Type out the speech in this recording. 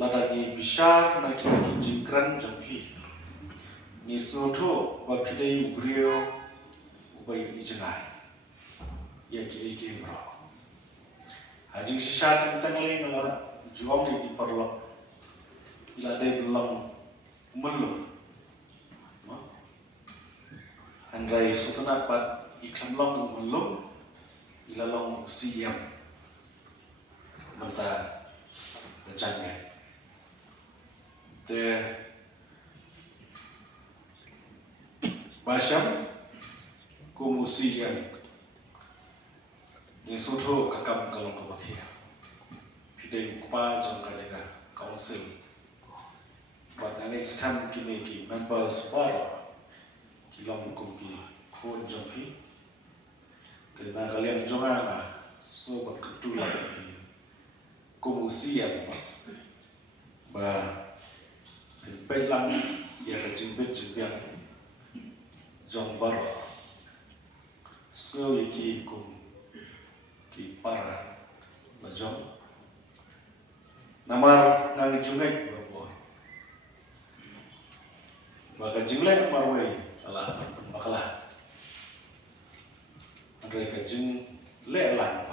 ladagi bisa na kita jingkran jampi ni soto wa pidai ubrio ubai ijengai ya ki bro haji sisa tentang lain ngala juang di parlo ila dai belum melu andrai sutana pat iklam long melu ila long siyam mata jangan te basam kumusian ni soto kakam kalong kabakia pidai kupa jang kadega council but the next time kini ki members bar kilom kuki kon jampi kena kalian jonga so bat ketulah ki kumusian ba pelang ya kejimbet jembiang jong bar so iki kum ki para bajong namar nang jungai berbuah maka jinglai marwai ala makala andai kajing le lang